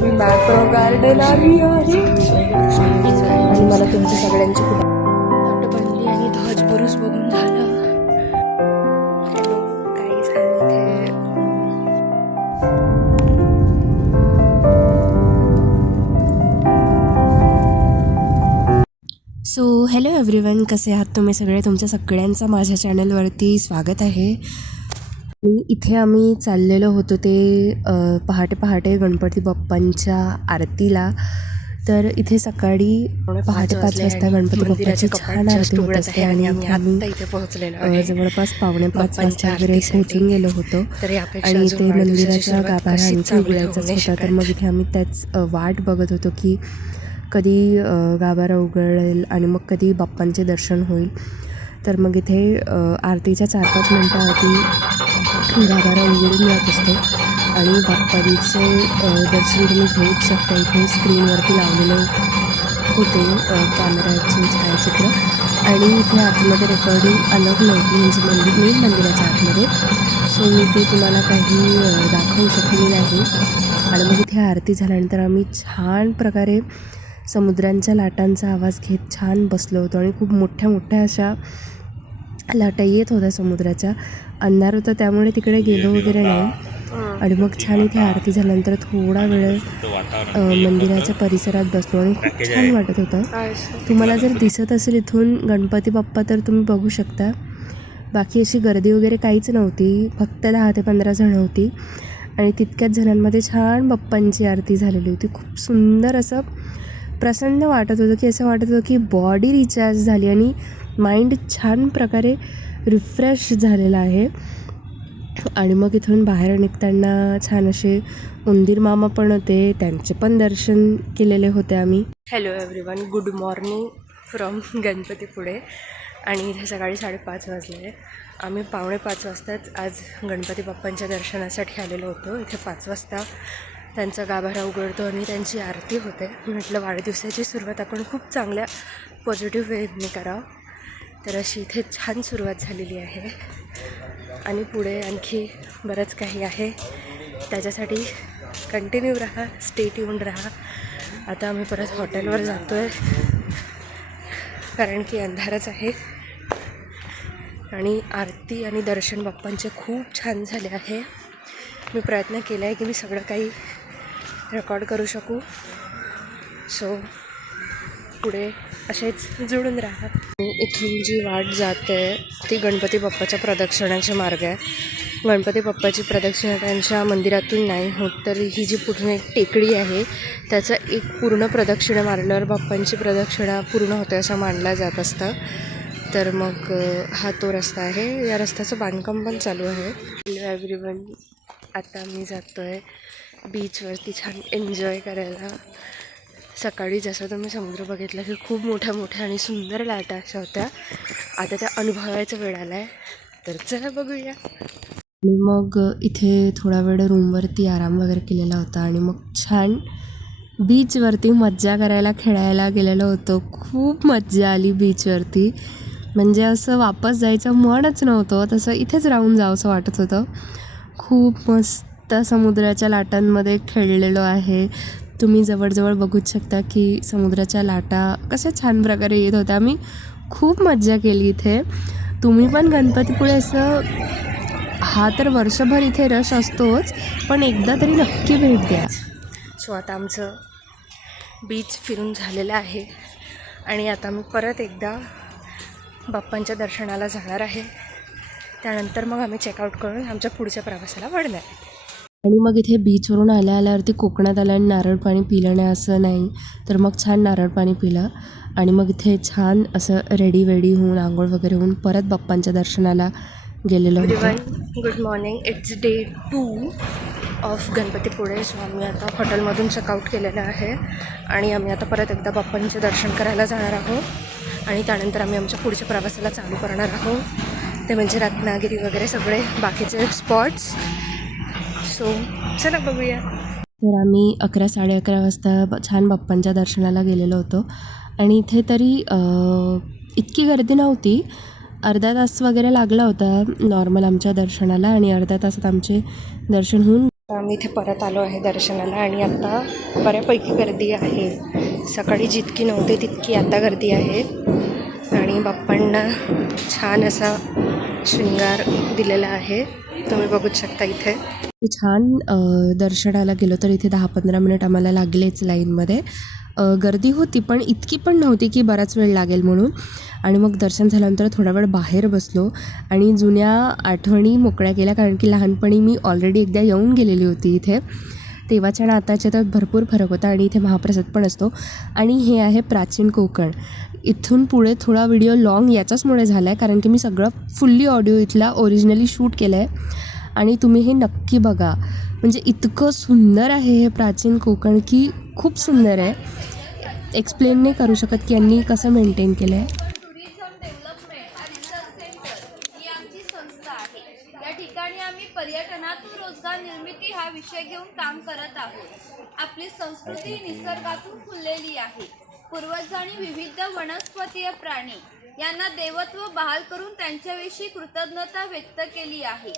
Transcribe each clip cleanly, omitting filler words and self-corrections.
मी Mapro garden आली आहे आणि मला तुमच्या सगळ्यांची खूप तटबंदी आणि ध्वजपुरुष बघून झालं. हॅलो गाईज, आम्ही इथे सो हॅलो एव्हरीवन, कसे आहात तुम्ही सगळे? तुमच्या सगळ्यांचं माझ्या चॅनलवरती स्वागत आहे. आणि इथे आम्ही चाललेलो होतो ते पहाटे पहाटे गणपती बाप्पांच्या आरतीला. तर इथे सकाळी पहाटे 5 वाजता गणपती बाप्पाची छान आरती होत असते आणि आम्ही जवळपास 4:45 वाजता वगैरे पोहोचून गेलो होतो. आणि ते मंदिराच्या गाभारा आणखी उघडायचाच होता. तर मग इथे आम्ही त्याच वाट बघत होतो की कधी गाभारा उघडेल आणि मग कधी बाप्पांचे दर्शन होईल. तर मग इथे आरतीच्या 4-5 मिनटाआधी गाभारा उघडून जात असतो आणि बाप्पांचे दर्शन तुम्ही घेऊच शकता. इथे स्क्रीनवरती लावलेले होते कॅमेऱ्याचे छायाचित्र आणि इथे आतमध्ये रेकॉर्डिंग अलग नव्हती, म्हणजे मेन मंदिराच्या आतमध्ये. सो मी ते तुम्हाला काही दाखवू शकले नाही. आणि मग इथे आरती झाल्यानंतर आम्ही छान प्रकारे समुद्रांच्या लाटांचा आवाज घेत छान बसलो होतो आणि खूप मोठ्या मोठ्या अशा लाटा येत होत्या समुद्राच्या. अंधार होता त्यामुळे तिकडे गेलो वगैरे नाही. आणि मग छान इथे आरती झाल्यानंतर थोडा वेळ मंदिराच्या परिसरात बसलो आणि खूप छान वाटत होतं. तुम्हाला जर दिसत असेल इथून गणपती बाप्पा तर तुम्ही बघू शकता. बाकी अशी गर्दी वगैरे काहीच नव्हती, फक्त 10 ते 15 जणं होती आणि तितक्याच जणांमध्ये छान बाप्पांची आरती झालेली होती. खूप सुंदर असं प्रसन्न वाटत होतं की असं वाटत होतं की बॉडी रिचार्ज झाली आणि माइंड छान प्रकारे रिफ्रेश झालेला आहे. आणि मग इथून बाहेर निघताना छान असे उंदीर मामा पण होते, त्यांचे पण दर्शन केलेले होते आम्ही. Hello everyone, good morning from Ganpatipule. आणि इथे सकाळी 5:30 वाजले. आम्ही 4:45 वाजताच आज गणपती बाप्पांच्या दर्शनासाठी आलेलो होतो. इथे 5 वाजता त्यांचा गाभारा उघडतो आणि त्यांची आरती होते. म्हटलं वाढदिवसाची सुरुवात आपण खूप चांगल्या पॉझिटिव्ह वेने करावं. तर अशी इथे छान सुरुवात झालेली आहे आणि पुढे आणखी बरंच काही आहे. त्याच्यासाठी कंटिन्यू राहा, स्टे ट्यून्ड राहा. आता आम्ही परत हॉटेलवर जातो आहे कारण की अंधारच आहे. आणि आरती आणि दर्शन बाप्पांचे खूप छान झाले आहे. मी प्रयत्न केला आहे की मी सगळं काही रेकॉर्ड करू शकू. सो पुढे असेच जुळून राहा. इथून जी वाट जाते ती गणपती बाप्पाच्या प्रदक्षिणाचे मार्ग आहे. गणपती बाप्पाची प्रदक्षिणा त्यांच्या मंदिरातून नाही होत, तर ही जी पूर्ण एक टेकडी आहे त्याचा एक पूर्ण प्रदक्षिणा मारल्यावर बाप्पांची प्रदक्षिणा पूर्ण होते असं मानलं जात असतं. तर मग हा तो रस्ता आहे. या रस्त्याचं बांधकाम पण चालू आहे. हॅलो एव्हरीवन, आता मी जातो आहे बीचवरती छान एन्जॉय करायला. सकाळी जसं तुम्ही समुद्र बघितलं की खूप मोठ्या मोठ्या आणि सुंदर लाटा अशा होत्या. आता त्या अनुभवायचा वेळ आला आहे, तर चला बघूया. आणि मग इथे थोडा वेळ रूमवरती आराम वगैरे केलेला होता आणि मग छान बीचवरती मज्जा करायला, खेळायला गेलेलो होतो. खूप मज्जा आली बीचवरती, म्हणजे असं वापस जायचं मनच नव्हतं, तसं इथेच राहून जावंसं वाटत होतं. खूप मस्त समुद्राच्या लाटांमध्ये खेळलेलो आहे. तुम्ही जवळजवळ बघूच शकता की समुद्राच्या लाटा कशा छान प्रकारे येत होत्या. आम्ही खूप मज्जा केली इथे. तुम्ही पण गणपतीपुळे असं, हा तर वर्षभर इथे रश असतोच, पण एकदा तरी नक्की भेट द्या. सो आता आमचं बीच फिरून झालेलं आहे आणि आता मी परत एकदा बाप्पांच्या दर्शनाला जाणार आहे. त्यानंतर मग आम्ही चेकआउट करून आमच्या पुढच्या प्रवासाला वळणार. आणि मग इथे बीचवरून आल्यावरती कोकणात आल्या आणि नारळ पाणी पिलं नाही असं नाही, तर मग छान नारळ पाणी पिलं. आणि मग इथे छान असं रेडी होऊन आंघोळ वगैरे होऊन परत बाप्पांच्या दर्शनाला गेलेलो होतो. Good morning, it's day 2 of Ganpatipule. So आम्ही आता हॉटेलमधून चेकआउट केलेलं आहे आणि आम्ही आता परत एकदा बाप्पांचे दर्शन करायला जाणार आहोत आणि त्यानंतर आम्ही आमच्या पुढच्या प्रवासाला चालू करणार आहोत. ते म्हणजे रत्नागिरी वगैरे सगळे बाकीचे स्पॉट्स. सो चला बघूया. तर आम्ही 11-11:30 वाजता छान बाप्पांच्या दर्शनाला गेलेलो होतो आणि इथे तरी इतकी गर्दी नव्हती. अर्धा तास वगैरे लागला होता नॉर्मल आमच्या दर्शनाला आणि अर्ध्या तासात आमचे दर्शन होऊन आम्ही इथे परत आलो आहे दर्शनाला आणि आता बऱ्यापैकी गर्दी आहे. सकाळी जितकी नव्हती तितकी आता गर्दी आहे आणि बाप्पांना छान असा शृंगार दिलेला आहे, तुम्ही बघूच शकता. इथे छान दर्शनाला गेलो तर इथे 10-15 मिनिट आम्हाला लागलेच लाईनमध्ये. गर्दी होती पण इतकी पण नव्हती की बराच वेळ लागेल म्हणून. आणि मग दर्शन झाल्यानंतर थोडा वेळ बाहेर बसलो आणि जुन्या आठवणी मोकळ्या केल्या, कारण की लहानपणी मी ऑलरेडी एकदा येऊन गेलेली होती इथे. तेव्हाच्या आणि आताच्या तर भरपूर फरक होता आणि इथे महाप्रसाद पण असतो. आणि हे आहे प्राचीन कोकण. इथून पुढे थोडा व्हिडिओ लॉंग याच्याचमुळे झाला आहे कारण की मी सगळं फुल्ली ऑडिओ इथला ओरिजिनली शूट केलं आहे आणि तुम्ही हे नक्की बघा. म्हणजे इतकं सुंदर आहे हे प्राचीन कोकण की खूप सुंदर आहे. एक्सप्लेन नाही करू शकत की यांनी कसं मेंटेन केलं आहे. टुरिझम डेव्हलपमेंट आणि रिसर्च सेंटर ही आमची संस्था आहे. या ठिकाणी आम्ही पर्यटनातून रोजगार निर्मिती हा विषय घेऊन काम करत आहोत. आपली संस्कृती निसर्गातून फुललेली आहे. पूर्वजांनी विविध वनस्पतीय प्राणी यांना देवत्व बहाल करून त्यांच्याविषयी कृतज्ञता व्यक्त केली आहे.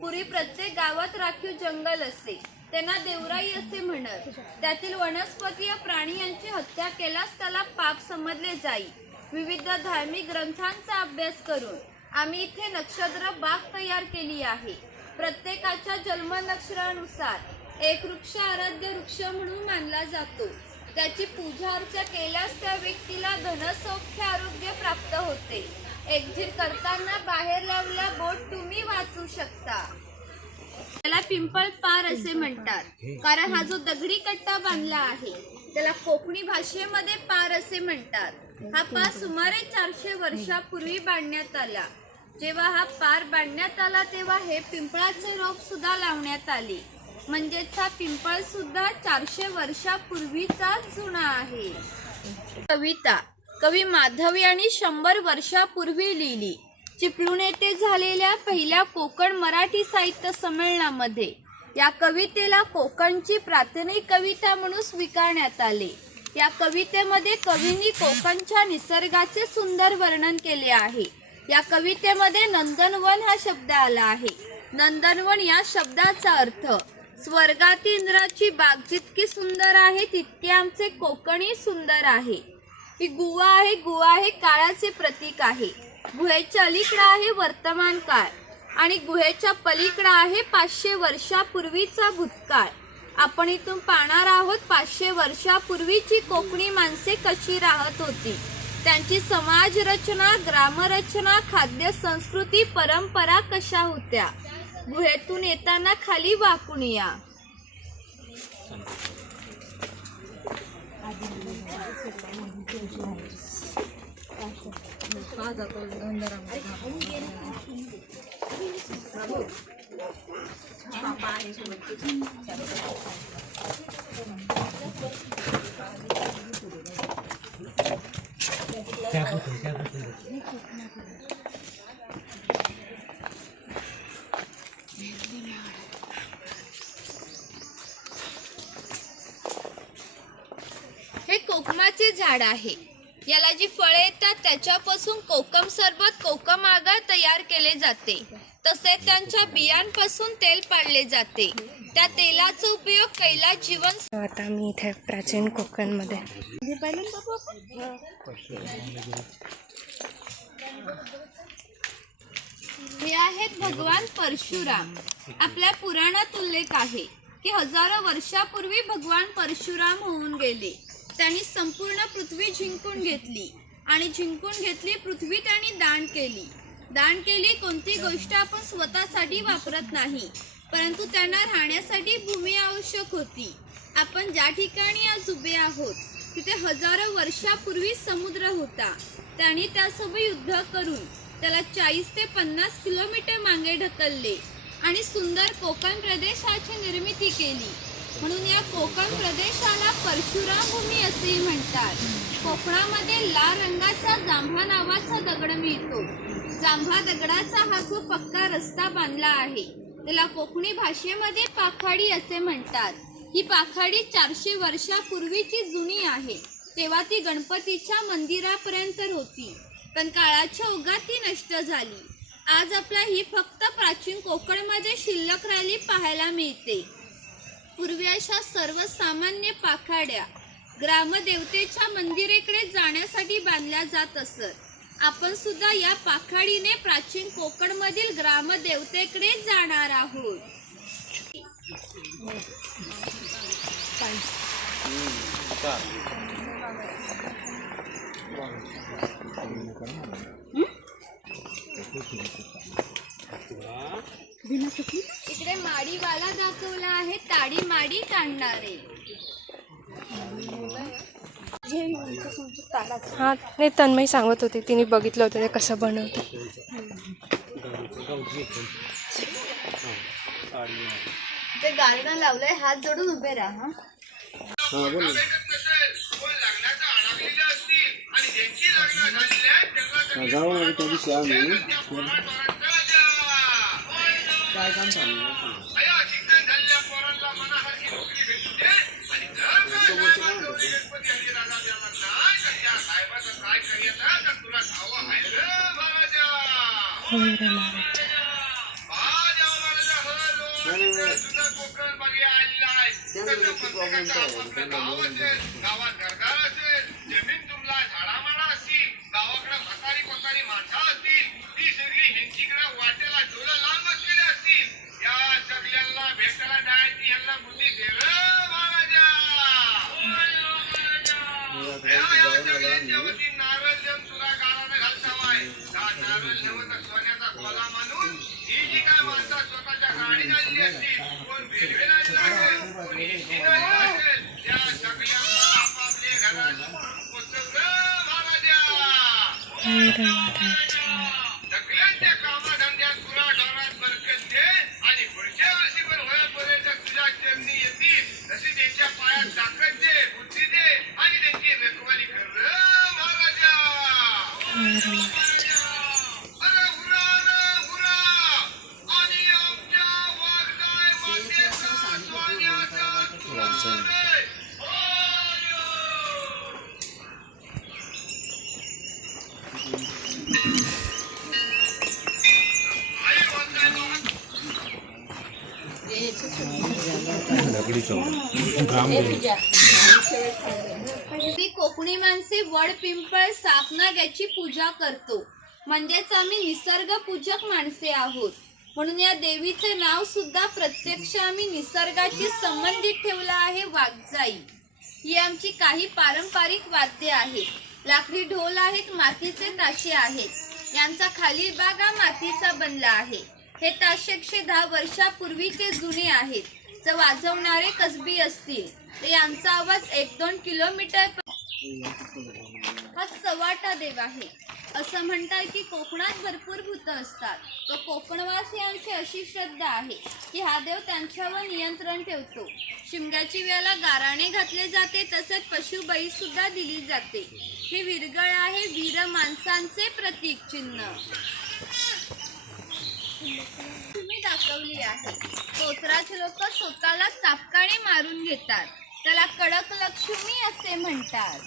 पूर्वी प्रत्येक गावात राखीव जंगल असे, त्यांना देवराई असे म्हणत. त्यातील वनस्पतीय प्राणी यांची हत्या केल्यास त्याला पाप समजले जाई. विविध धार्मिक ग्रंथांचा अभ्यास करून आम्ही इथे नक्षत्र बाग तयार केली आहे. प्रत्येकाच्या जन्म नक्षत्रानुसार एक वृक्ष आराध्य वृक्ष म्हणून मानला जातो. त्याची पूजा अर्चा केल्यास त्या व्यक्तीला धनसौख्य आरोग्य प्राप्त होते. एक्झिट करताना बाहेर लावलेला बोर्ड तुम्ही वाचू शकता. त्याला पिंपळ पार असे म्हणतात कारण हा जो दगडी कट्टा बांधला आहे त्याला कोकणी भाषेमध्ये पार असे म्हणतात. हा पार सुमारे 400 वर्षापूर्वी बांधण्यात आला. जेव्हा हा पार बांधण्यात आला तेव्हा हे पिंपळाचे रोप सुद्धा लावण्यात आले. म्हणजेच हा पिंपळ सुद्धा 400 वर्षापूर्वीचा जुना आहे. कविता कवी माधवी यांनी 100 वर्षापूर्वी लिहिली. चिपळूण येथे झालेल्या पहिल्या कोकण मराठी साहित्य संमेलनामध्ये या कवितेला कोकणची प्राथमिक कविता म्हणून स्वीकारण्यात आले. या कवितेमध्ये कवींनी कोकणच्या निसर्गाचे सुंदर वर्णन केले आहे. या कवितेमध्ये नंदनवन हा शब्द आला आहे. नंदनवन या शब्दाचा अर्थ स्वर्गातील इंद्राची बाग जितकी सुंदर आहे तितके आमचे कोकणही सुंदर आहे. ही गुहा आहे. गुहा हे काळाचे प्रतीक आहे. गुहेच्या अलीकडे आहे वर्तमान काळ आणि गुहेच्या पलीकडे आहे 500 वर्षापूर्वीचा भूतकाळ. आपण इथून पाहणार आहोत 500 वर्षापूर्वीची कोकणी माणसे कशी राहत होती, त्यांची समाज रचना, ग्रामरचना, खाद्य संस्कृती, परंपरा कशा होत्या. गुहेतून येताना खाली वाकून या. हे कोकमाचे झाड आहे. याला जी फळे येतात त्याच्यापासून कोकम सरबत, कोकम आगर तयार केले जाते. तसेच त्यांच्या बियांपासून तेल पाडले जाते. त्या तेलाचा उपयोग कैलास जीवन. आता मी इथे प्राचीन कोकणमध्ये हे आहेत भगवान परशुराम. आपल्या पुराणात उल्लेख आहे की हजारो वर्षापूर्वी भगवान परशुराम होऊन गेले. त्यांनी संपूर्ण पृथ्वी जिंकून घेतली आणि जिंकून घेतली पृथ्वी त्यांनी दान केली. दान केली कोणती गोष्ट आपण स्वतःसाठी वापरत नाही, परंतु त्यांना राहण्यासाठी भूमी आवश्यक होती. आपण ज्या ठिकाणी आज उभे आहोत तिथे हजारो वर्षापूर्वी समुद्र होता. त्यांनी त्यासोबत युद्ध करून त्याला 40 ते 50 किलोमीटर मागे ढकलले आणि सुंदर कोकण प्रदेशाची निर्मिती केली. म्हणून या कोकण प्रदेशाला परशुराम भूमी असेही म्हणतात. कोकणामध्ये लाल रंगाचा जांभा नावाचा दगड मिळतो. जांभा दगडाचा हा जो पक्का रस्ता बांधला आहे त्याला कोकणी भाषेमध्ये पाखाडी असे म्हणतात. ही पाखाडी 400 वर्षापूर्वीची जुनी आहे. तेव्हा ती गणपतीच्या मंदिरापर्यंत होती, पण काळाच्या ओघात ती नष्ट झाली. आज आपला ही फक्त प्राचीन कोकणमध्ये शिल्लक राहिली पाहायला मिळते. पूर्वी सर्वसामान्य पाखाड्या ग्रामदेवतेच्या मंदिरेकडे जाण्यासाठी बांधल्या जात असत। आपण सुद्धा या पाखाडीने प्राचीन कोकणमधील ग्रामदेवतेकडे जाणार आहोत। इकडे माडीवाला दाखवला आहे, ताडी माडी काढणारे। हां नाही, तन्मय सांगत होती, तिने बघितलं होतं ते कसं बनवतं। ते गार्डन लावलंय, हात जोडून उभे राहा। काय काम चालू जमीन तुमला झाडामाडा असतील, गावाकडे म्हातारी कोतारी माणसं असतील, ती सगळी ह्यांचीकडे वाटेला डोलं लांब असलेली असतील, या सगळ्यांना भेटायला जायची ह्यांना बुद्धी दे रे महाराजा। या सगळ्यांच्या वती नारळ देऊन तुला गाळाने घालतावाय, नारळ नव्हता सोन्याचा कोला मानून ही जी काय माणसं स्वतःच्या गाडी झालेली असतील, कोण रेल्वेला असेल, कोण एसटीनं असेल, त्या सगळ्यांना आपापले घरात पोचव रे महाराजा। सगळ्यांच्या कामाधंद्यात गुराढोरात बरकत दे आणि पुढच्या वर्षीभर होईपर्यंत तुझ्या चरणी येतील तशी त्यांच्या पायात ताकद दे, बुद्धी दे आणि त्यांची रखवाली कर रे महाराजा। अरे हुरा रे हुरा आणि आमच्या वाघजाय मातेचा स्वान्याचा तुरा रे। मी कोकणी माणसे वड पिंपळ सापनाग याची पूजा करतो, म्हणजेच आम्ही निसर्ग पूजक माणसे आहोत। म्हणून या देवीचे नाव सुद्धा प्रत्यक्ष आम्ही निसर्गाशी संबंधित ठेवलं आहे, वाघजाई। ही आमची काही पारंपरिक वाद्ये आहेत। लाकडी ढोल आहेत, मातीचे ताशे आहेत, यांचा खालील भाग हा मातीचा बनला आहे। हे ताशे 110 वर्षापूर्वीचे जुने आहेत। जर वाजवणारे कसबी असतील तर यांचा आवाज 1-2 किलोमीटर। हा चव्हाटा देव आहे। असं म्हणतात की कोकणात भरपूर भूत असतात, तर कोकणवासियांची अशी श्रद्धा आहे की हा देव त्यांच्यावर नियंत्रण ठेवतो। शिमग्याची वेळेला गाराणे घातले जाते, तसेच पशुबळी सुद्धा दिली जाते। हे विरगळ आहे, वीर माणसांचे प्रतीक चिन्ह तुम्ही दाखवली आहे। कोत्राचे लोक स्वतःला चापकाने मारून घेतात, त्याला कडक लक्ष्मी असे म्हणतात।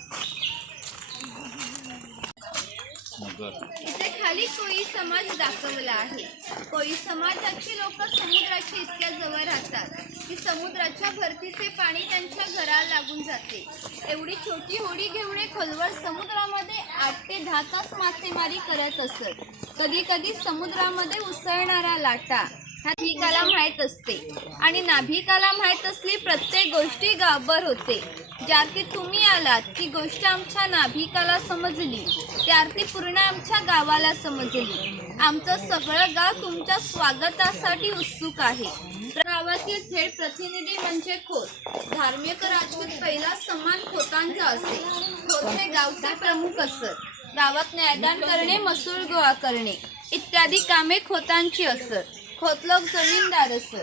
इथे खाली कोळी समाज दाखवला आहे। कोळी समाजाची लोक समुद्राच्या इतक्या जवळ राहतात की समुद्राच्या भरतीचे पाणी त्यांच्या घराला लागून जाते। एवढी छोटी होडी घेऊन खोलवर समुद्रामध्ये 8 ते 10 तास मासेमारी करत असत। कधी कधी समुद्रामध्ये उसळणारा लाटा नाभिकाला माहीत असते आणि नाभिकाला माहीत असली प्रत्येक गोष्टी गावभर होते। ज्यार्थी तुम्ही आलात ती गोष्ट आमच्या नाभिकाला समजली, त्यार्थी पूर्ण आमच्या गावाला समजली। आमचं सगळं गाव तुमच्या स्वागतासाठी उत्सुक आहे। गावातील थेट प्रतिनिधी म्हणजे खोत। धार्मिक राजपूत पहिला सन्मान खोतांचा असे। खोत हे गावचे प्रमुख असत। गावात न्यायदान करणे, महसूल गोळा करणे इत्यादी कामे खोतांची असत। खोत लोक जमीनदार असत।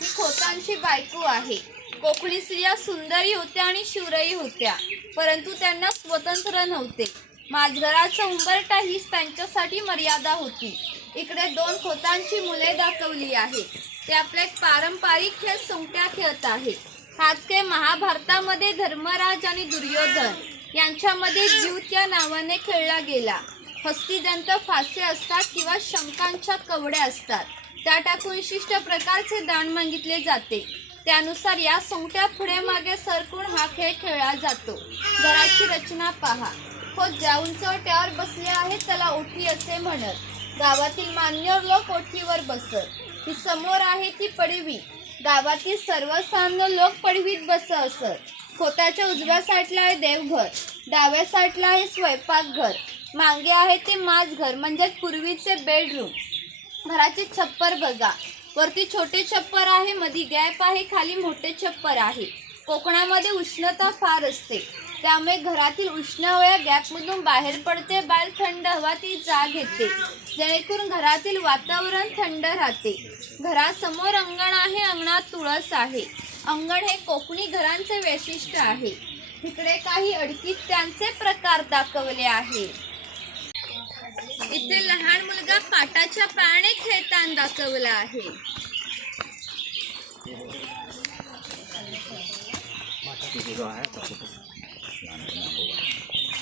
ही खोतांची बायको आहे। कोकणी स्त्रिया सुंदरी होत्या आणि शूरही होत्या, परंतु त्यांना स्वतंत्र नव्हते। माझघराचा उंबरठा हीच त्यांच्यासाठी मर्यादा होती। इकडे 2 खोतांची मुले दाखवली आहेत। ते आपले पारंपरिक खेळ सोंगट्या खेळत आहेत। हाच खेळ महाभारतामध्ये धर्मराज आणि दुर्योधन यांच्यामध्ये जीव त्या नावाने खेळला गेला। हस्तिदंत फासे असतात किंवा शंखांच्या कवड्या असतात, त्या टाकून विशिष्ट प्रकारचे दान मागितले जाते। त्यानुसार या सोंगट्या पुढे मागे सरकून हा खेळ खेळला जातो. घराची रचना पहा. हो ज्या उंचवट्यावर बसले आहेत त्याला ओठी असे म्हणत. गावातील मान्यवर लोक ओठीवर बसत. ही समोर आहे ती पडवी. गावातील सर्वसामान्य लोक पडवीत बसत असत. खोताच्या उजव्या साईडला आहे देवघर, डाव्या साईडला आहे स्वयंपाकघर, मागे आहे ते माझघर म्हणजे पूर्वीचे बेडरूम. घराचे छप्पर बघा. वरती छोटे छप्पर आहे, मध्ये गॅप आहे, खाली मोठे छप्पर आहे. कोकणामध्ये उष्णता फार असते, त्यामुळे घरातील उष्ण हवा गॅपमधून बाहेर पडते. बाहेर थंड हवा ती जाग घेते, जेणेकरून घरातील वातावरण थंड राहते. घरासमोर अंगण आहे, अंगणात तुळस आहे. अंगण हे कोकणी घरांचे वैशिष्ट्य आहे. इकडे काही अडकित्यांचे प्रकार दाखवले आहे. इथे लहान मुलगा पाटाच्या पायाने खेळताना दाखवला आहे.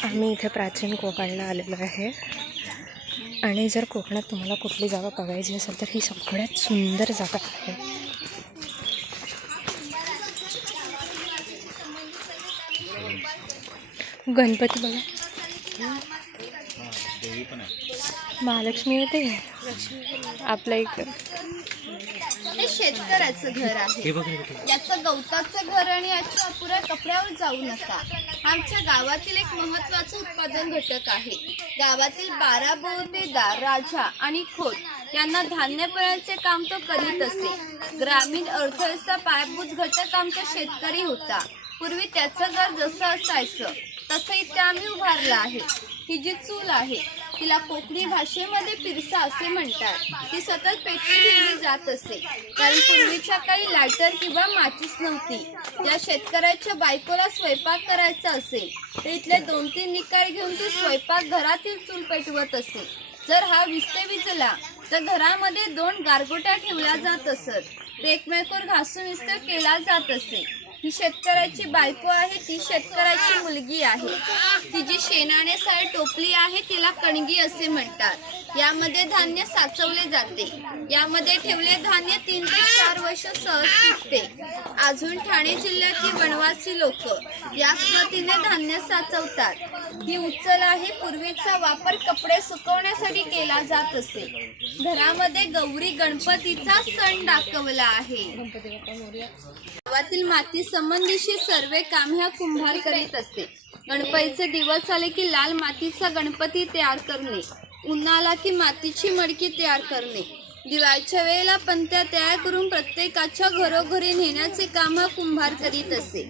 आम्ही इथे प्राचीन कोकणला आलेलो आहे आणि जर कोकणात तुम्हाला कुठली जागा बघायची असेल तर ही सगळ्यात सुंदर जागा आहे. गणपती बघा, महालक्ष्मी येते आपल्या इकडं. हे शेतकऱ्याचं घर आहे. याचं गवताचं घर आणि याच्या अपुऱ्या कपड्यावर जाऊ नका. आमच्या गावातील एक महत्त्वाचं उत्पादन घटक आहे. गावातील 12 बहुतेदार, राजा आणि खोत यांना धान्य पुरवण्याचे काम तो करीत असे. ग्रामीण अर्थव्यवस्था पायाभूत घटक आमचा शेतकरी होता. पूर्वी त्याचं घर जसं असायचं तसं इथे आम्ही उभारलं आहे. ही जी चूल आहे तिला कोकणी भाषेमध्ये पिरसा असे म्हणतात. ती सतत पेटली ठेवली जात असे, कारण पूर्वीच्या काळी लायटर किंवा माचीस नव्हती. ज्या शेतकऱ्याच्या बायकोला स्वयंपाक करायचा असेल तर इथले 2-3 निकार घेऊन ती स्वयंपाक घरातील चूल पेटवत असे. जर हा विजला तर घरामध्ये 2 गारगोट्या ठेवल्या जात असत. ते एकमेकांवर घासून विस्तार केला जात असे. ही शेतकऱ्याची बायको आहे, ती शेतकऱ्याची मुलगी आहे. ती जी शेणाने सारी टोपली आहे तिला कणगी असे म्हणतात. यामध्ये धान्य साचवले जाते. यामध्ये ठेवले धान्य 3 ते 4 वर्ष सहज टिकते. अजून ठाणे जिल्ह्यातील वनवासी लोक याच पद्धतीने धान्य साचवतात. ही उचल आहे. पूर्वीचा वापर कपडे सुकवण्यासाठी केला जात असे. घरामध्ये गौरी गणपतीचा सण दाखवला आहे. गावातील माती संबंधीशी सर्व काम ह्या कुंभार करीत असते. गणपतीचे दिवस आले की लाल मातीचा गणपती तयार करणे, उन्हाळा की मातीची मडकी तयार करणे, दिवाळीच्या वेळेला पंत्या तयार करून प्रत्येकाच्या घरोघरी नेण्याचे काम हा कुंभार करीत असे.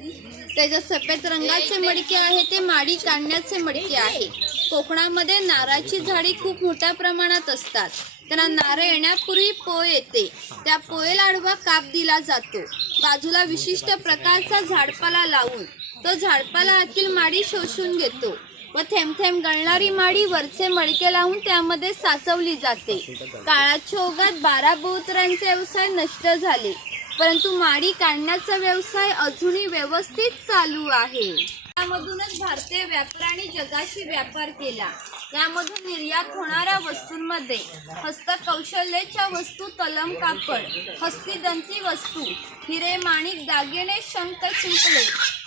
त्याच्या सफेद रंगाचे मडके आहे ते माडी काढण्याचे मडके आहे. कोकणामध्ये नारळाची झाडी खूप मोठ्या प्रमाणात असतात. त्यांना नारळ येण्यापूर्वी पोळ येते. त्या पोळेला आडवा काप दिला जातो. बाजूला विशिष्ट प्रकारचा झाडपाला लावून तो झाडपाला आतील माडी शोषून घेतो व थेंब थेंब गळणारी माडी वरचे मडके लावून त्यामध्ये साचवली जाते. काळाच्या ओघात 12 बहुतरांचे व्यवसाय नष्ट झाले, परंतु माडी काढण्याचा व्यवसाय अजूनही व्यवस्थित चालू आहे. यामधूनच भारतीय व्यापाऱ्यांनी जगाशी व्यापार केला. यामधून निर्यात होणाऱ्या वस्तूंमध्ये हस्तकौशल्याच्या वस्तू, तलम कापड, हस्तिदंती वस्तू, हिरे माणिक, दागिने, शंख, शिंपले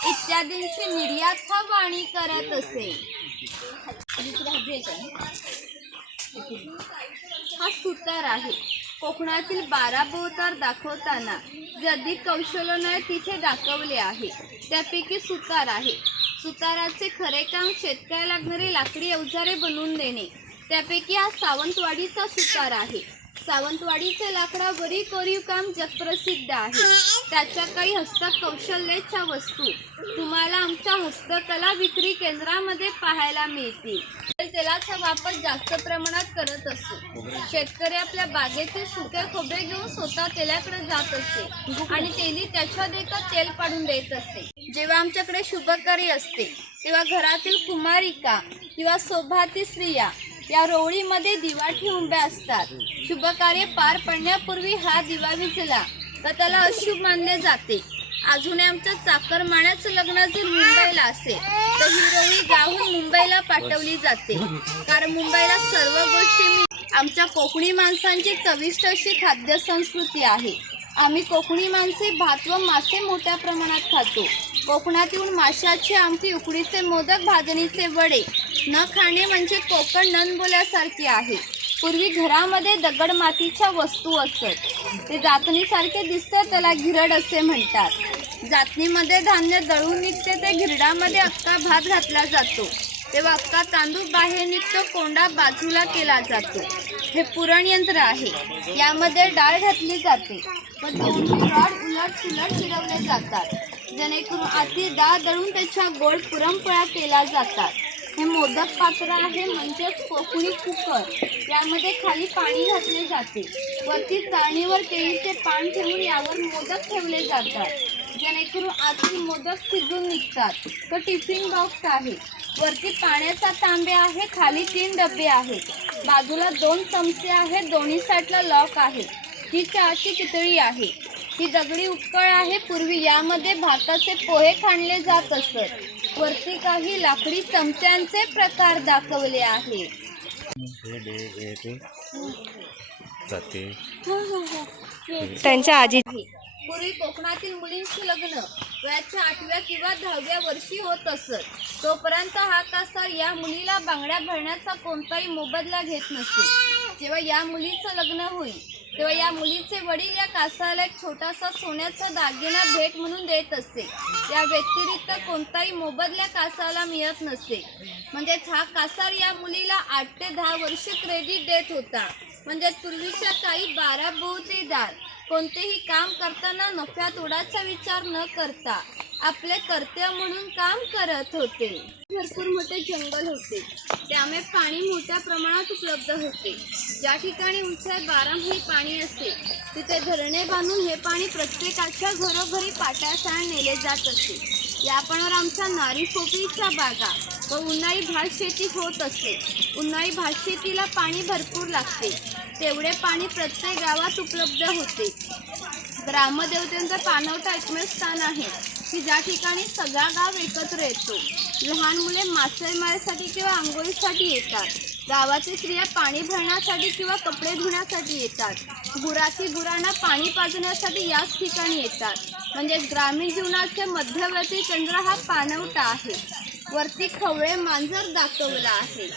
इत्यादींची निर्यात हा वाणी करत असे. हा सुतार आहे. कोकणातील 12 बहुतार दाखवताना जे अधिक कौशल्य नाही तिथे दाखवले आहे. त्यापैकी सुतार आहे. सुताराचे खरे काम शेतकऱ्याला लागणारी लाकडी अवजारे बनवून देणे. त्यापैकी हा सावंतवाडीचा सुतार आहे. सावंतवाडीचे लाकडावरील कोरीव काम जगप्रसिद्ध आहे. त्याच्या काही हस्तकौशल्याच्या वस्तू तुम्हाला आमच्या हस्तकला विक्री केंद्रामध्ये पाहायला मिळतील. तेलाचा वापर जास्त प्रमाणात करत असतो. शेतकरी आपल्या बागेतील सुके खोबरे घेऊन स्वतः तेलाकडे जात असते आणि तेली त्याच्या देखत तेल पाडून देत असते. जेव्हा आमच्याकडे शुभकार्य असते तेव्हा घरातील कुमारिका किंवा सौभाती स्त्रिया या रोवडीमध्ये दिवा ठेवून उभ्या असतात. शुभकार्य पार पडण्यापूर्वी हा दिवा विझला तर त्याला अशुभ मानले जाते. अजून आमचं चाकरमान्याचं लग्न जर मुंबईला असेल तर ही रोवडी गावाहून मुंबईला पाठवली जाते, कारण मुंबईला सर्व गोष्टी आमच्या कोकणी माणसांची चविष्ट अशी खाद्य संस्कृती आहे. आम्ही कोकणी माणसे भात व मासे मोठ्या प्रमाणात खातो. कोकणात येऊन माशाची आमटी, उकडीचे मोदक, भाजणीचे वडे न खाणे म्हणजे कोकण नन बोल्यासारखे आहे. पूर्वी घरामध्ये दगड मातीच्या वस्तू असत. ते जातणीसारखे दिसते, त्याला घिरड असे म्हणतात. जातणीमध्ये धान्य दळून निघते, ते घिरडामध्ये अख्खा भात घातला जातो. तेव्हा अख्खा तांदूळ बाहेर निघतो, कोंडा बाजूला केला जातो. हे पुरण यंत्र आहे. यामध्ये डाळ घातली जाते व दोन्ही रॉड उलट सुलट फिरवले जातात, जेणेकरून आधी डाळ दळून त्याच्या गोड पुरणपोळ्या केल्या जातात. हे मोदक पात्र आहे, म्हणजेच कोकणी कुकर. यामध्ये खाली पाणी घातले जाते. वरती चाळणीवर केळीचे पान ठेवून यावर मोदक ठेवले जातात, जेणेकरून आतील मोदक शिजून निघतात. तो टिफिन बॉक्स आहे. वरती पाण्याचा तांबे आहे, खाली 3 डबे आहेत. बाजूला 2 चमचे आहेत, दोन्ही साईडला लॉक आहे. ही चहाची कितळी आहे. ही दगडी उकळ आहे. पूर्वी यामध्ये भाताचे पोहे खाणले जात असत. वरती काही लाकडी चमच्यांचे प्रकार दाखवले आहेत. त्यांच्या आजी पूर्वी कोकणातील मुलींची लग्न वयाच्या 8व्या किंवा 10व्या वर्षी होत असत. तोपर्यंत हा कासार या मुलीला बांगड्या भरण्याचा कोणताही मोबदला घेत नसे. जेव्हा या मुलीचं लग्न होईल तेव्हा या मुलीचे वडील या कासाला एक छोटासा सोन्याचा दागिना भेट म्हणून देत असे. या व्यतिरिक्त कोणताही मोबदला कासाला मिळत नसे. म्हणजेच हा कासार या मुलीला 8 ते 10 वर्ष क्रेडिट देत होता. म्हणजे पूर्वीच्या काही 12 बहुतेदार कोणतेही काम करताना नफ्या तोडाचा विचार न करता आपले कर्तव्य म्हणून काम करत होते. भरपूर मोठे जंगल होते, त्यामुळे पाणी मोठ्या प्रमाणात उपलब्ध होते. ज्या ठिकाणी उंचाई 12 पाणी असे तिथे धरणे बांधून हे पाणी प्रत्येकाच्या घरोघरी पाटासह नेले जात असे. या पाण्यावर आमच्या नारी पोपळीच्या बागा व उन्हाळी भात शेती होत असे. उन्हाळी भात शेतीला पाणी भरपूर लागते. तेवढे पाणी प्रत्येक गावात उपलब्ध होते. ग्रामदेवतेंचं पाणवठा एकमेव स्थान आहे की ज्या ठिकाणी सगळा गाव एकत्र येतो. लहान मुले मासेमारीसाठी किंवा आंघोळीसाठी येतात. गावातील स्त्रिया पाणी भरण्यासाठी किंवा कपडे धुण्यासाठी येतात. गुरांना पाणी पाजण्यासाठी याच ठिकाणी येतात. म्हणजे ग्रामीण जीवनाचे मध्यवर्ती केंद्र हा पाणवठा आहे. वरती खवळे मांजर दाखवला आहे.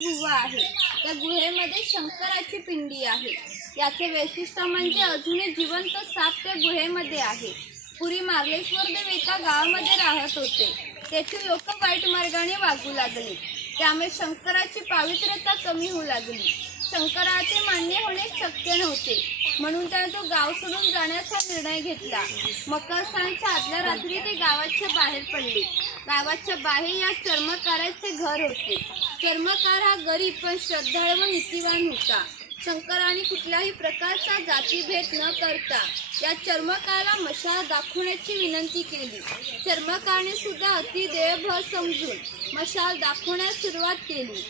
गुहा आहे. त्या गुहेमध्ये शंकराची पिंडी आहे. याचे वैशिष्ट्य म्हणजे अजूनही जिवंत साप त्या गुहेमध्ये आहे. पूर्वी मार्लेश्वर देव एका गावामध्ये राहत होते. तेथील लोक वाईट मार्गाने वागू लागले. त्यामुळे शंकराची पावित्र्यता कमी होऊ लागली. शंकराचे मान्य होणे शक्य नव्हते, म्हणून त्याने तो गाव सोडून जाण्याचा निर्णय घेतला. मकर सणाच्या आदल्या रात्री ते गावाच्या बाहेर पडले. गावाच्या बाहेर या चर्मकाराचे घर होते. चर्मकार हा गरीब पण श्रद्धाळू व नीतिवान होता. शंकराने कुठल्याही प्रकारचा जातीभेद न करता या चर्मकाराला मशाल दाखवण्याची विनंती केली. चर्मकारने सुद्धा अति देवभर समजून मशाल दाखवण्यास सुरुवात केली.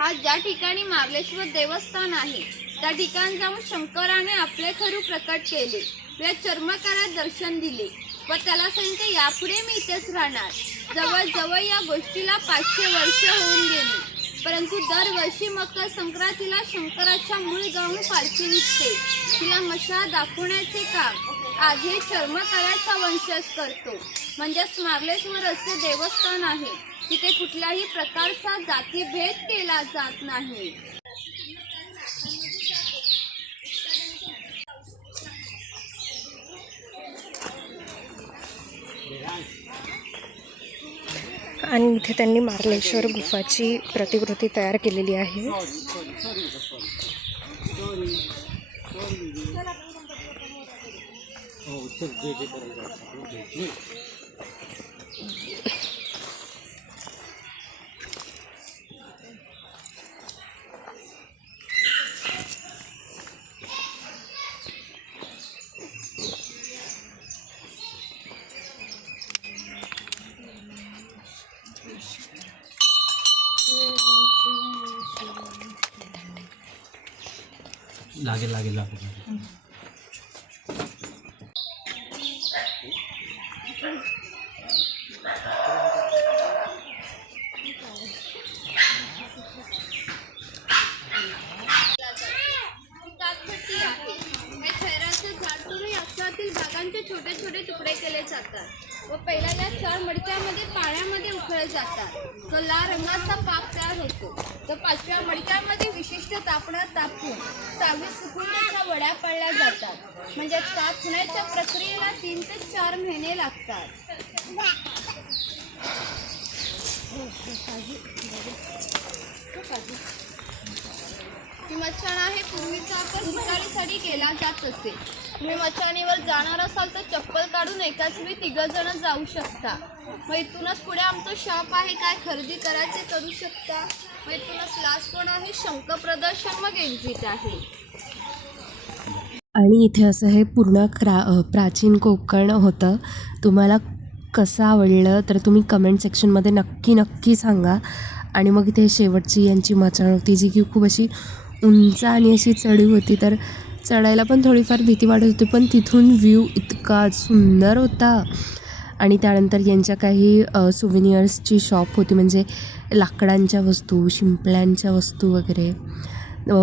आज ज्या ठिकाणी मार्लेश्वर देवस्थान आहे त्या ठिकाणी जाऊन शंकराने आपले खरू प्रकट केले. या चर्मकारात दर्शन दिले व त्याला सांगितले, यापुढे मी इथेच राहणार. जवळजवळ या गोष्टीला 500 वर्ष होऊन गेली. परंतु दरवर्षी मकर संक्रांतीला शंकराच्या मूळ गावून पालखी निघते. तिला मशाल दाखवण्याचे काम आजही चर्मकाराचा वंशज करतो. म्हणजेच मार्लेश्वर असे देवस्थान आहे तिथे कुठल्याही प्रकारचा जातीभेद केला जात नाही. आणि इथे त्यांनी मार्लेश्वर गुफाची प्रतिकृती तयार केलेली आहे. लागेल. छोटे छोटे तुकडे केले जातात व पहिल्या या 4 मडक्यामध्ये पाण्यामध्ये उकळले जातात तो लाल रंगाचा पाक तयार होतो. तर 5व्या मडक्यामध्ये विशिष्ट तापणात तापून 26 सुकुंडाच्या वड्या पडल्या जातात. म्हणजे ताप होण्याच्या प्रक्रियेला 3 ते 4 महिने लागतात. ही मचाणा हे पूर्वीचा वापर शिकारीसाठी केला जात असे. तुम्ही मचाणीवर जाणार असाल तर चप्पल काढून एकाच वेळी 3 जण जाऊ शकता. मग इथूनच पुढे आमचं शॉप आहे, काय खरेदी करायचे करू शकता. मग इथूनच लास्ट पण आहे शंख प्रदर्शन, मग एक्झिट आहे. आणि इथे असं हे पूर्ण प्राचीन कोकण होतं. तुम्हाला कसं आवडलं तर तुम्ही कमेंट सेक्शनमध्ये नक्की सांगा. आणि मग इथे शेवटची यांची मचाण होती, जी की खूप अशी उंच आणि अशी चढीव होती. तर चढायला पण थोडीफार भीती वाटत होती, पण तिथून व्ह्यू इतका सुंदर होता. आणि त्यानंतर यांच्या काही सुव्हिनियर्सची शॉप होती, म्हणजे लाकडांच्या वस्तू, शिंपल्यांच्या वस्तू वगैरे,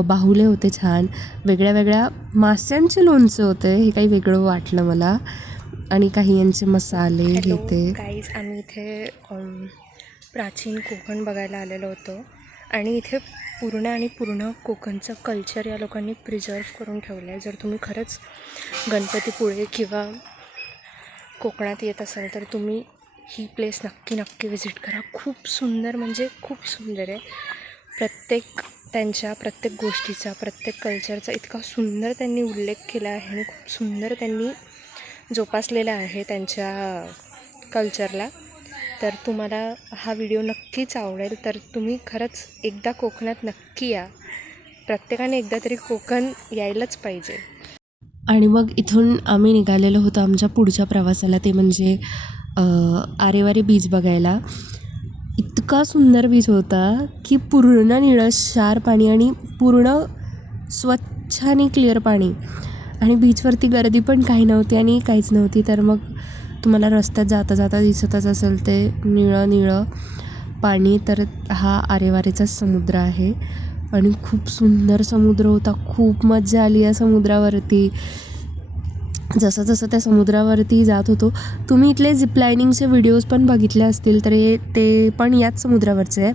बाहुले होते छान, वेगळ्या मास्यांचे लोणचे होते. हे काही वेगळं वाटलं मला. आणि काही यांचे मसाले हे ते. गाईज, आम्ही इथे प्राचीन कोकण बघायला आलेलो होतो. आणि इथे पूर्ण कोकणचं कल्चर या लोकांनी प्रिझर्व करून ठेवलं आहे. जर तुम्ही खरंच गणपतीपुळे किंवा कोकणात येत असाल तर तुम्ही ही प्लेस नक्की व्हिजिट करा. खूप सुंदर, म्हणजे खूप सुंदर आहे. प्रत्येक गोष्टीचा, प्रत्येक कल्चरचा इतका सुंदर त्यांनी उल्लेख केला आहे आणि खूप सुंदर त्यांनी जोपासलेला आहे त्यांच्या कल्चरला. तर तुम्हाला हा व्हिडिओ नक्कीच आवडेल. तर तुम्ही खरंच एकदा कोकणात नक्की या. प्रत्येकाने एकदा तरी कोकण यायलाच पाहिजे. आणि मग इथून आम्ही निघालेलो होतो आमच्या पुढच्या प्रवासाला, ते म्हणजे आरेवारी बीच बघायला. इतका सुंदर बीच होता की पूर्ण निळशार पाणी आणि पूर्ण स्वच्छ आणि क्लिअर पाणी. आणि बीचवरती गर्दी पण काही नव्हती आणि काहीच नव्हती. तर मग तुम्हाला रस्त्यात जाता दिसतच असेल ते निळं पाणी. तर हा आरेवारीचा समुद्र आहे आणि खूप सुंदर समुद्र होता. खूप मजा आली या समुद्रावरती. जसं त्या समुद्रावरती जात होतो, तुम्ही इथले झिपलायनिंगचे व्हिडिओज पण बघितले असतील, तर ते पण याच समुद्रावरचे आहे.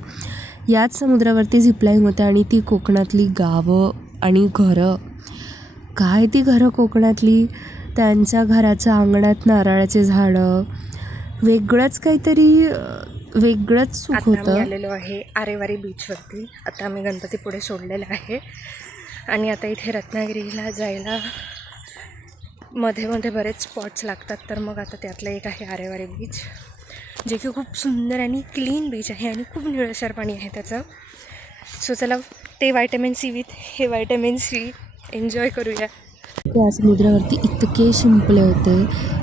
याच समुद्रावरती झिपलाईन होते. आणि ती कोकणातली गावं आणि घरं, काय ती घरं कोकणातली, त्यांच्या घराच्या अंगणात नारळाचे झाडं, वेगळंच सुख होतं. आम्ही आलेलो आहे आरेवारी बीचवरती. आता आम्ही गणपतीपुळे सोडलेलं आहे आणि आता इथे रत्नागिरीला जायला मध्ये बरेच स्पॉट्स लागतात. तर मग आता त्यातलं एक आहे आरेवारी बीच, जे की खूप सुंदर आणि क्लीन बीच आहे आणि खूप निळशार पाणी आहे त्याचं. सो चला, ते व्हायटॅमिन सी विथ हे व्हायटॅमिन सी एन्जॉय करूया. त्या समुद्रावरती इतके शिंपले होते,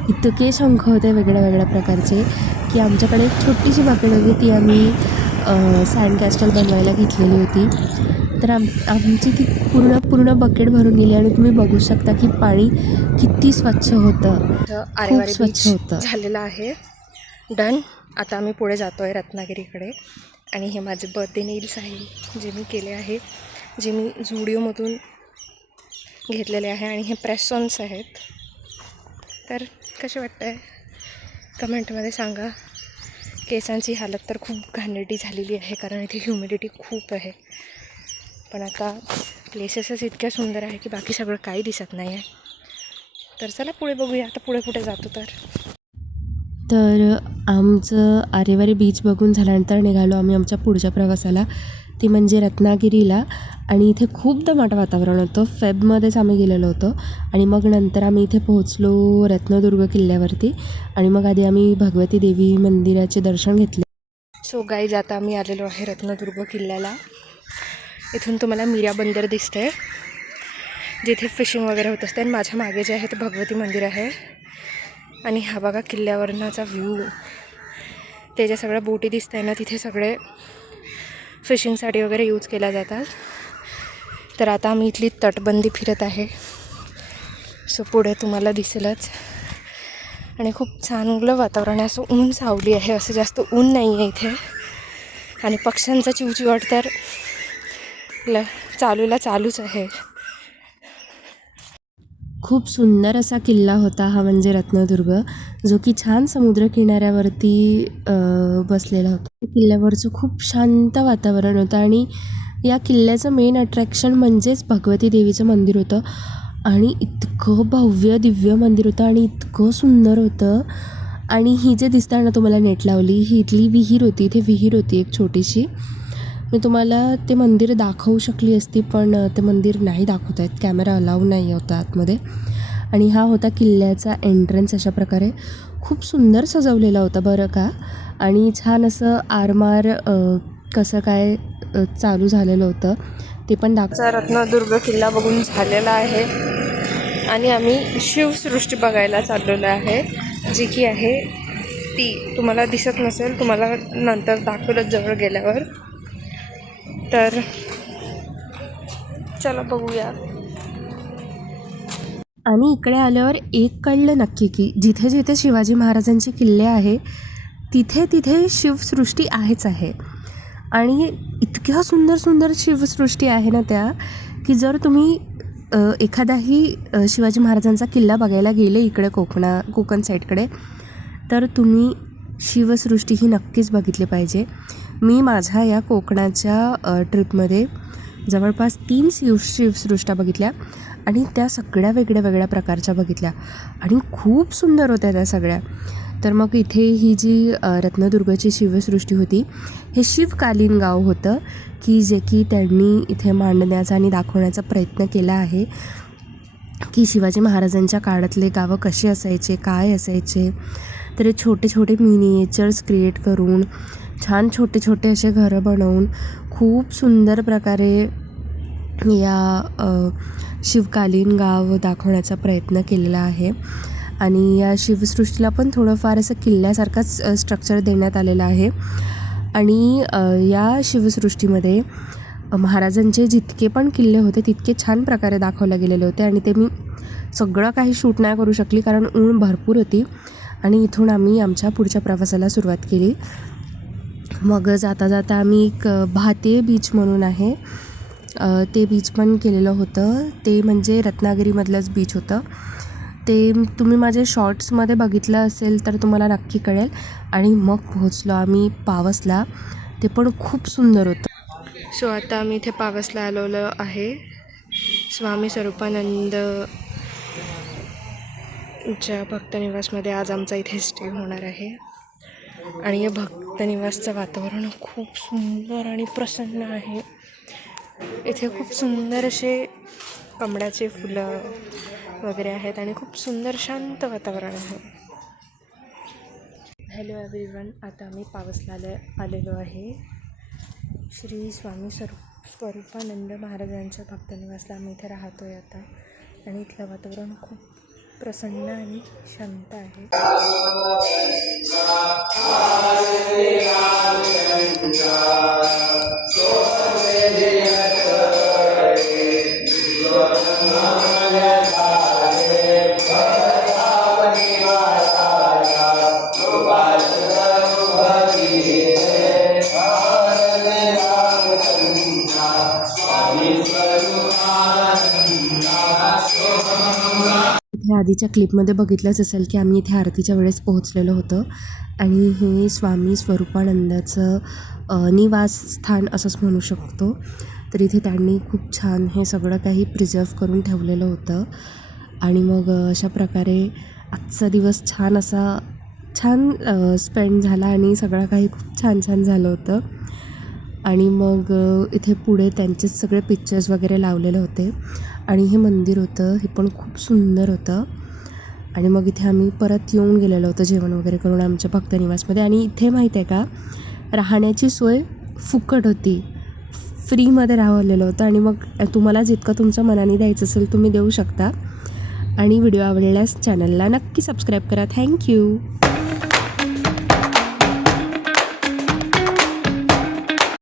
इतके शंख होते वेगळ्या प्रकारचे, की आमच्याकडे एक छोटीशी बाकड होती, ती आम्ही सँड कॅस्टल बनवायला घेतलेली होती. तर आमची ती पूर्ण बकेट भरून गेली. आणि तुम्ही बघू शकता की पाणी किती स्वच्छ होतं, खूप स्वच्छ होतं. झालेलं आहे डन. आता आम्ही पुढे जातो आहे रत्नागिरीकडे. आणि हे माझे बर्थडे नेल्स आहे, जे मी केले आहे, जे मी झुडिओमधून घेतलेले आहे. आणि हे प्रेस-ऑन्स आहेत. तर कसे वाटतं आहे कमेंटमध्ये सांगा. केसांची हालत तर खूप घाणेरडी झालेली आहे, कारण इथे ह्युमिडिटी खूप आहे. पण आता प्लेसेसच इतक्या सुंदर आहे की बाकी सगळं काही दिसत नाही आहे. तर चला पुढे बघूया आता पुढे कुठे जातो. तर आमचं आरेवारी बीच बघून झाल्यानंतर निघालो आम्ही आमच्या पुढच्या प्रवासाला, ते म्हणजे रत्नागिरीला. आणि इथे खूप दमाट वातावरण होतं. फेबमध्येच आम्ही गेलेलो होतो. आणि मग नंतर आम्ही इथे पोहोचलो रत्नदुर्ग किल्ल्यावरती. आणि मग आधी आम्ही भगवती देवी मंदिराचे दर्शन घेतले. सो गाईज, आता आम्ही आलेलो आहे रत्नदुर्ग किल्ल्याला. इथून तुम्हाला मीरा बंदर दिसते, जिथे फिशिंग वगैरे होत असते. आणि माझ्या मागे जे आहे ते भगवती मंदिर आहे. आणि हा बघा किल्ल्यावरनाचा व्ह्यू. ते ज्या सगळ्या बोटी दिसत आहे ना, तिथे सगळे फिशिंगसाठी वगैरे यूज केल्या जातात. तर आता आम्ही इथली तटबंदी फिरत आहे. सो पुढे तुम्हाला दिसेलच. आणि खूप चांगलं वातावरण आहे. असं ऊन सावली आहे, असं जास्त ऊन नाही आहे इथे. आणि पक्ष्यांचा चिवचिवाट तर चालूच आहे. खूप सुंदर असा किल्ला होता हा, म्हणजे रत्नदुर्ग, जो की छान समुद्रकिनाऱ्यावरती बसलेला होता. किल्ल्यावरचं खूप शांत वातावरण होतं आणि या किल्ल्याचं मेन अट्रॅक्शन म्हणजेच भगवती देवीचं मंदिर होतं. आणि इतकं भव्य दिव्य मंदिर होतं आणि इतकं सुंदर होतं. आणि ही जे दिसतं ना तुम्हाला नेट लावली, ही इथली विहीर होती. इथे विहीर होती एक छोटीशी. मी तुम्हाला ते मंदिर दाखवू शकली असती, पण ते मंदिर नाही दाखवता येत, कॅमेरा अलाऊ नाही होता आतमध्ये. आणि हा होता किल्ल्याचा एंट्रन्स. अशा प्रकारे खूप सुंदर सजवलेला होता बरं का. आणि छान असं आरमार कसं काय चालू झालेलं होतं ते पण रत्नदुर्ग किल्ला बघून झालेला आहे आणि आम्ही शिवसृष्टी बघायला चाललेलो आहे, जी की आहे ती तुम्हाला दिसत नसेल, तुम्हाला नंतर दाखवलं जवळ गेल्यावर. तर चला बघूया. आणि इकडे आल्यावर एक कळलं नक्की की जिथे जिथे शिवाजी महाराजांचे किल्ले आहे तिथे तिथे शिवसृष्टी आहेच आहे. आणि इतक्या सुंदर सुंदर शिवसृष्टी आहे ना त्या, की जर तुम्ही एखादाही शिवाजी महाराजांचा किल्ला बघायला गेले इकडे कोकण साईडकडे, तर तुम्ही शिवसृष्टी ही नक्कीच बघितली पाहिजे. मी माझ्या या कोकणाच्या ट्रिपमध्ये जवळपास 3 शिवसृष्ट्या बघितल्या आणि त्या सगळ्या वेगळ्या वेगळ्या प्रकारच्या बघितल्या आणि खूप सुंदर होत्या त्या सगळ्या. तर मग इथे ही जी रत्नदुर्गची शिवसृष्टी होती, हे शिवकालीन गाव होतं की जे की त्यांनी इथे मांडण्याचा आणि दाखवण्याचा प्रयत्न केला आहे की शिवाजी महाराजांच्या काळातले गावं कसे असायचे, काय असायचे. तर हे छोटे छोटे मिनिएचर्स क्रिएट करून, छान छोटे छोटे असे घरं बनवून खूप सुंदर प्रकारे या शिवकालीन गाव दाखवण्याचा प्रयत्न केलेला आहे. आणि या शिवसृष्टीला पण थोडंफार असं किल्ल्यासारखंच स्ट्रक्चर देण्यात आलेलं आहे. आणि या शिवसृष्टीमध्ये महाराजांचे जितके पण किल्ले होते तितके छान प्रकारे दाखवले गेलेले होते. आणि ते मी सगळं काही शूट नाही करू शकली कारण ऊन भरपूर होती. आणि इथून आम्ही आमच्या पुढच्या प्रवासाला सुरुवात केली. मग जाता जाता आम्ही एक भाते बीच म्हणून आहे, ते बीच पण केलेलं होतं. ते म्हणजे रत्नागिरीमधलंच बीच होतं. ते तुम्ही माझे शॉर्ट्समध्ये बघितलं असेल तर तुम्हाला नक्की कळेल. आणि मग पोहोचलो आम्ही पावसला, ते पण खूप सुंदर होतं. सो आता आम्ही इथे पावसला आलेलो आहे. स्वामी स्वरूपानंद च्या भक्तनिवासमध्ये आज आमचा इथे स्टे होणार आहे. आणि या भक्तनिवासचं वातावरण खूप सुंदर आणि प्रसन्न आहे. इथे खूप सुंदर असे कमळाचे फुलं वगैरे आहेत आणि खूप सुंदर शांत वातावरण आहे. हॅलो एव्हरीवन, आता आम्ही पावसला आलेलो आहे. श्री स्वामी स्वरूपानंद महाराजांच्या भक्तनिवासला आम्ही इथे राहतो आहे आता. आणि इथलं वातावरण खूप प्रसन्न आणि शांत आहे. इथे आधीच्या क्लिपमध्ये बघितलंच असेल की आम्ही इथे आरतीच्या वेळेस पोहोचलेलो होतो. आणि हे स्वामी स्वरूपानंदाचं निवासस्थान असंच म्हणू शकतो. तर इथे त्यांनी खूप छान हे सगळं काही प्रिझर्व करून ठेवलेलं होतं. आणि मग अशा प्रकारे आजचा दिवस छान स्पेंड झाला आणि सगळं काही खूप छान झालं होतं. आणि मग इथे पुढे त्यांचेच सगळे पिक्चर्स वगैरे लावलेले होते. आणि हे मंदिर होतं, हे पण खूप सुंदर होतं. आणि मग इथे आम्ही परत येऊन गेलेलो होतो जेवण वगैरे करून आमच्या भक्तनिवासमध्ये. आणि इथे माहीत आहे का, राहण्याची सोय फुकट होती, फ्रीमध्ये राहिलेलं होतं. आणि मग तुम्हाला जितकं तुमच्या मनाने द्यायचं असेल तुम्ही देऊ शकता. आणि व्हिडिओ आवडल्यास चॅनलला नक्की सबस्क्राईब करा. थँक्यू.